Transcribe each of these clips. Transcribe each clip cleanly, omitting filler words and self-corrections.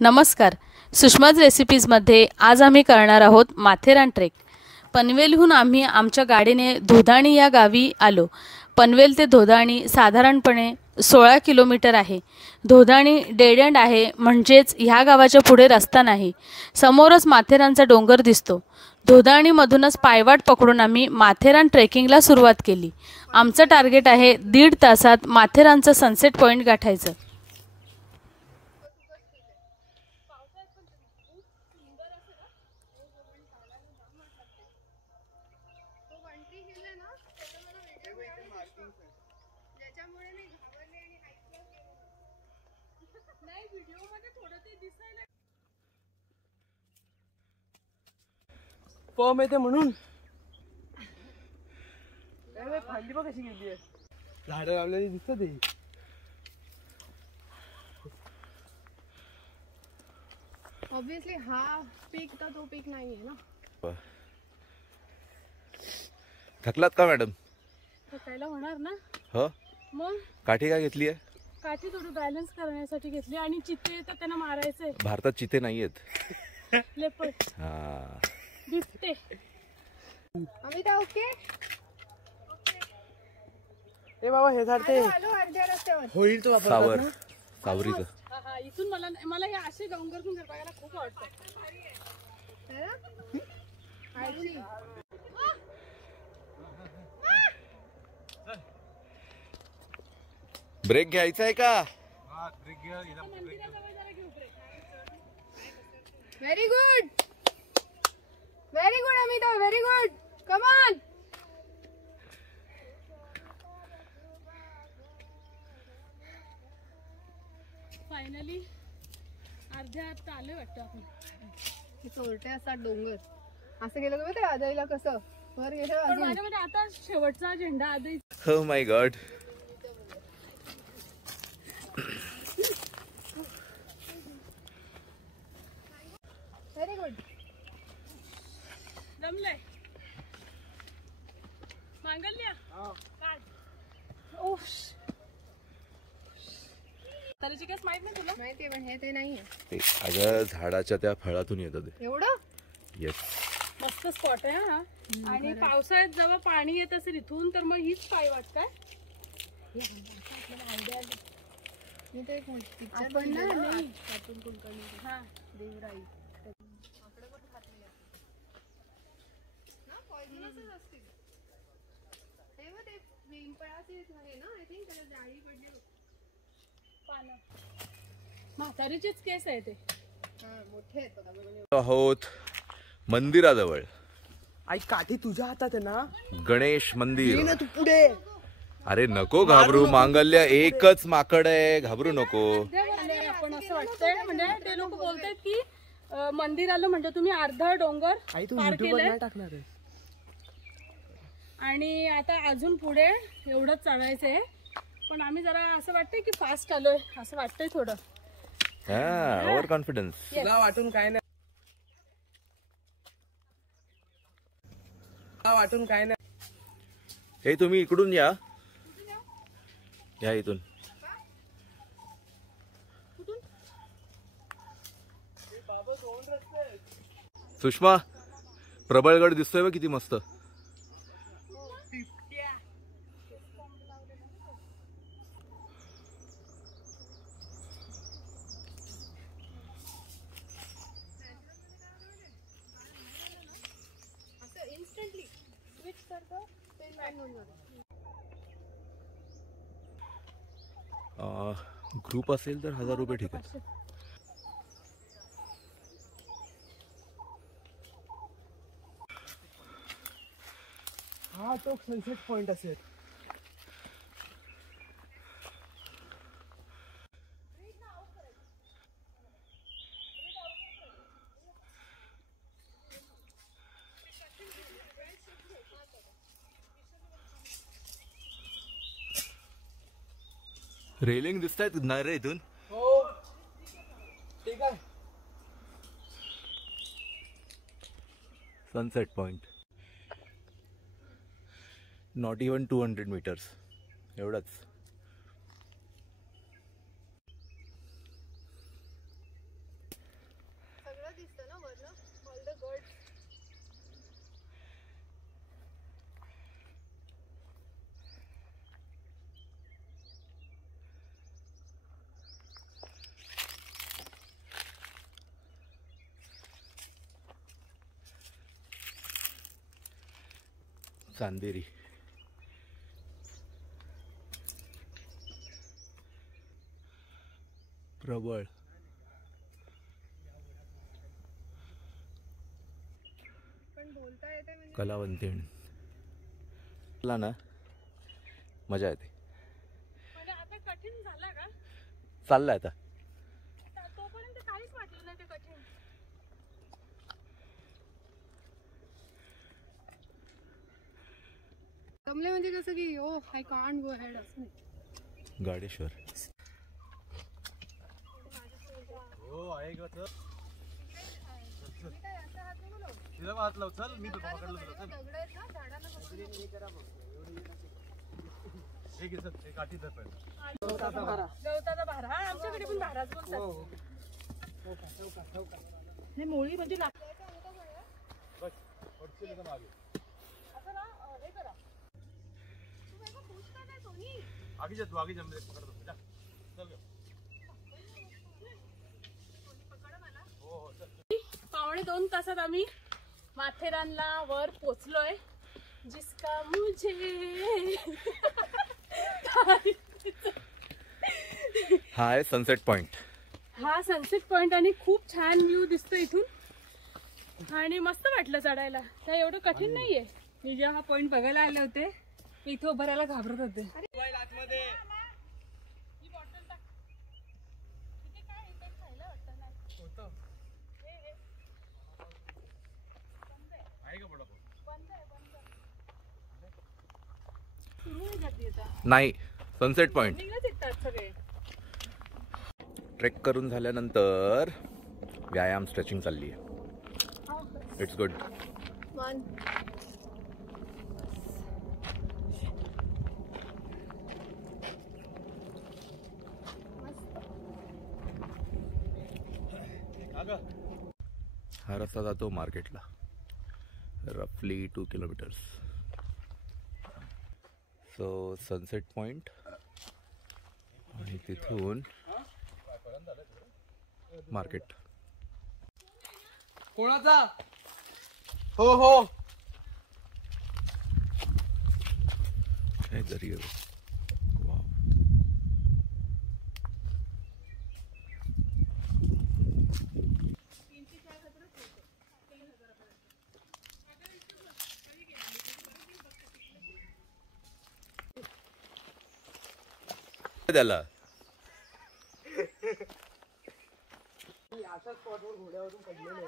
नमस्कार, सुषमाज रेसिपीजमध्ये आज आम्ही करणार आहोत माथेरान ट्रेक। पनवेलहून आम्ही आमच्या गाडीने धोदाणी या गावी आलो। पनवेल ते धोदाणी साधारणपणे 16 किलोमीटर आहे। धोदाणी डेड एंड आहे, म्हणजेच ह्या गावाच्या पुढे रस्ता नाही। समोरच माथेरानचा डोंगर दिसतो। धोदाणीमधूनच पायवाट पकडून आम्ही माथेरान ट्रेकिंगला सुरुवात केली। आमचं टार्गेट आहे 1.5 तासात माथेरानचं सनसेट पॉइंट गाठायचं। फॉर्म येते म्हणून फांदी बघ कशी गेली आहे। झाडं लावलेली दिसत आहे। ऑब्वियसली हा पीक तर तो पीक नाही आहे ना। थकलात का मॅडम? थकायला होणार ना। हो, मग काठी का घेतली आहे? काठी थोडी बॅलन्स करण्यासाठी घेतली आणि चित्ते तर त्यांना मारायचंय। भारतात चिते नाहीयेत। लेपर्ड, हा, बिबटे। अमिता ओके ए बाबा हे झाड ते आलो अर्ध्या रस्त्यावर होईल तो सावर सावरीचं। हा, इथून मला हे असे डोंगर पण बघायला खूप आवडतं। ब्रेक घ्यायचा आहे का? Very good Amita, very good, come on. Finally अर्ध्या आत आले वाटतं आपण। चोरटे असतात डोंगर, असं गेलं का ते आदाईला कसं वर गेलं पण माझ्यामध्ये आता शेवटचा झेंडा आदाई। हो माय गॉड, व्हेरी गुड। जमले मांगल्या। तरीची केस माहित नाही तुला? माहितीये, पण हे ते नाहीये। ते अगं झाडाच्या त्या फळातून येतं ते। एवढं येस, मस्त स्पॉट आहे हा। आणि पावसाळ्यात जेव्हा पाणी येत असेल इथून तर मग हीच पायवाट काय? आपण ना नाही हा देवराई म्हातारीचीच केस आहे ते। मोठे आहेत बघा। आहोत मंदिराजवळ। आई काठी तुझ्या हातात आहे ना? गणेश मंदिर। ना तू पुढे। अरे नको घाबरू, मांगल्य एकच माकड आहे, घाबरू नको। आपण असं वाटतंय, म्हणजे ते लोक बोलतायत की मंदिर आलं म्हणजे तुम्ही अर्धा डोंगर पार केलंय टाकणार आहे आणि आता अजून पुढे एवढंच चढायचंय। पण आम्ही जरा असं वाटतंय की फास्ट आलोय असं वाटतंय थोडं। हा, ओव्हर कॉन्फिडन्स। तुला वाटून काय नाही, वाटून काय नाही। हे तुम्ही इकडून या, या इथून। सुषमा, प्रबळगड दिसतोय बघ किती मस्त। ग्रुप असेल तर 1000 रुपये ठीक आहे। हा तो सनसेट पॉइंट असेल। रेलिंग दिसतायत ना रे इथून? हो ठीक आहे। Sunset point not even 200 meters एवढंच. चांदेरी. प्रबळ. पण बोलता येते म्हणजे कलावंतीण ना, मजा येते. म्हणजे आता कठीण झालं का? चाललंय आता. तोपर्यंत काहीच वाटलं नाही ते कठीण. जमले म्हणजे कसं की ओ आय कांट गो हेड असं नाही. गाडेश्वर. हो आहे का तर तुम्ही काय असं हात नाही बोलव. तिला हात लाव. चल मी पकडलं तुला. चल दगड आहेत ना झाडाला पकडून. हे करा बघ. हे घे सर. हे काठी धर पहिला. गवताचा भारा. हा आमच्याकडे पण भाराच बोलतात. हो का. नाही मोळी म्हणजे बस पडशील का मागे. असं ना हे करा. तू बाबा पूछता काय सोनी. आगे जा तू. आगे जा. मैं पकड़ दूंगा. चल गया. हो चल. 1.5 तासात आम्ही माथेरानला वर पोचलोय. जिसका मुझे हा आहे सनसेट पॉइंट. हा सनसेट पॉइंट आणि खूप छान व्ह्यू दिसतो इथून आणि मस्त वाटलं चढायला. काय एवढं कठीण नाहीये. मी जेव्हा पॉइंट बघायला आले होते इथे उभं राहायला घाबरत होते. ही बॉटल टाक. इथे काय इथे खायला वाटतं नाही होतं. हे आहे का पडापड. बंद आहे. सुरू आहे जाती आता. नाही, सनसेट पॉइंट. निघत येतात सगळे. ट्रेक करून झाल्यानंतर व्यायाम स्ट्रेचिंग चालली आहे. It's good. वन हा रस्ता जातो मार्केटला. रफली 2 किलोमीटर्स. सो सनसेट पॉइंट आणि तिथून मार्केट. कोणाचा. हो काय जरी त्याला अशा स्पॉटवर घोड्यावरून पडलेले.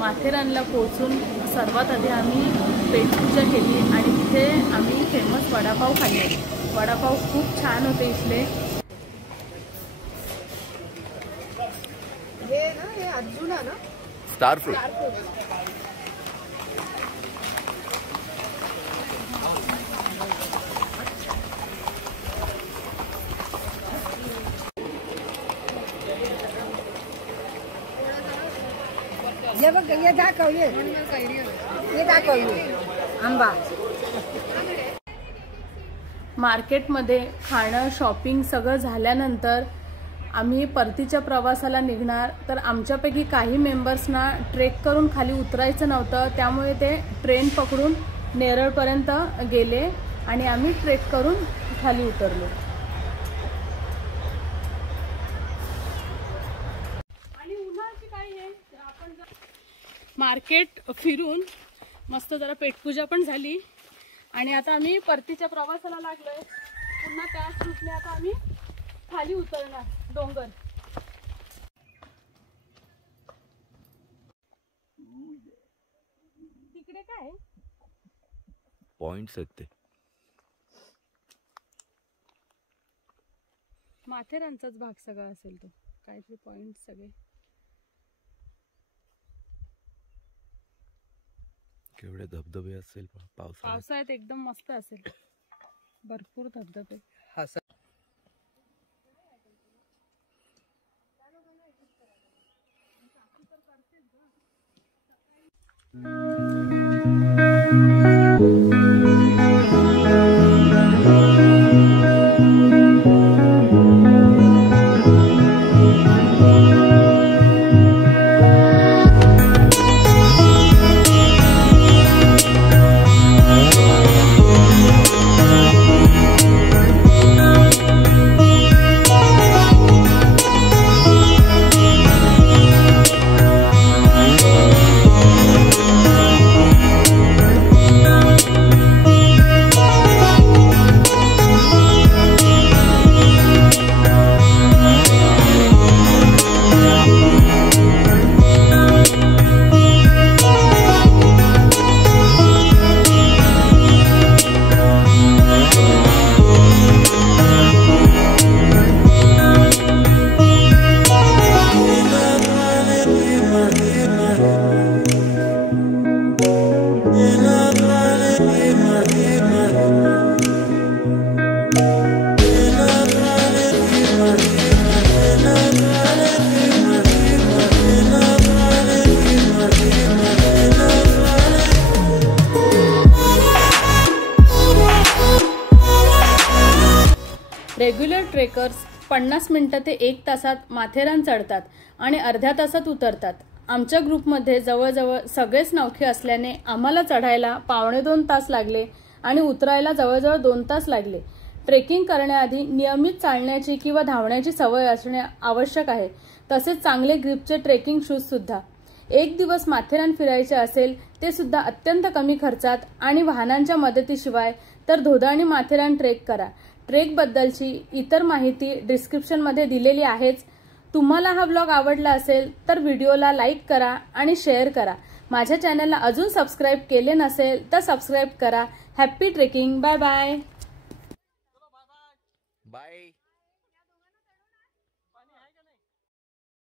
माथेरानला पोहोचून सर्वात आधी आम्ही पेटपूजा केली आणि तिथे आम्ही फेमस वडापाव खाल्ले. वडापाव खूप छान होते इथले. हे ना हे अर्जुना ना स्टार फ्रूट. ये बघ ये दाखव ये दाखव आंबा. मार्केटमध्ये खाणं शॉपिंग सगळं झाल्यानंतर आम्ही परतीच्या प्रवासाला निघणार. तर आमच्यापैकी काही मेंबर्सना ट्रेक करून खाली उतरायचं नव्हतं, त्यामुळे ते ट्रेन पकडून नेरळपर्यंत गेले आणि आम्ही ट्रेक करून खाली उतरलो. आणि उन्हाळ्याची काय आहे, आपण मार्केट फिरून मस्त जरा पेटपूजा पण झाली आणि आता आम्ही परतीच्या प्रवासाला लागलोय. पुन्हा त्याच रूटने आता आम्ही खाली उतरणार डोंगर. तिकडे काय पॉइंट्स आहेत ते. माथेरानचाच भाग सगळा असेल तो, काहीतरी पॉइंट सगळे. केवढे धबधबे असेल पावसाळ्यात. पावसाळ्यात एकदम मस्त असेल, भरपूर धबधबे. रेग्युलर ट्रेकर्स 50 मिनिटं ते 1 तासात माथेरान चढतात आणि अर्ध्या तासात उतरतात. आमच्या ग्रुपमध्ये जवळजवळ सगळेच नवखे असल्याने आम्हाला चढायला 1.25 तास लागले आणि उतरायला जवळजवळ 2 तास लागले. ट्रेकिंग करण्याआधी नियमित चालण्याची किंवा धावण्याची सवय असणे आवश्यक आहे. तसेच चांगले ग्रिपचे ट्रेकिंग शूज सुद्धा. एक दिवस माथेरान फिरायचे असेल ते सुद्धा अत्यंत कमी खर्चात आणि वाहनांच्या मदतीशिवाय तर धोदाणी माथेरान ट्रेक करा. ट्रेकबद्दलची इतर माहिती डिस्क्रिप्शनमध्ये दिलेली आहेच. तुम्हाला हा व्लॉग आवडला असेल तर व्हिडिओला लाईक करा आणि शेअर करा. माझ्या चॅनलला अजून सबस्क्राईब केले नसेल तर सबस्क्राईब करा. Happy trekking. Bye bye.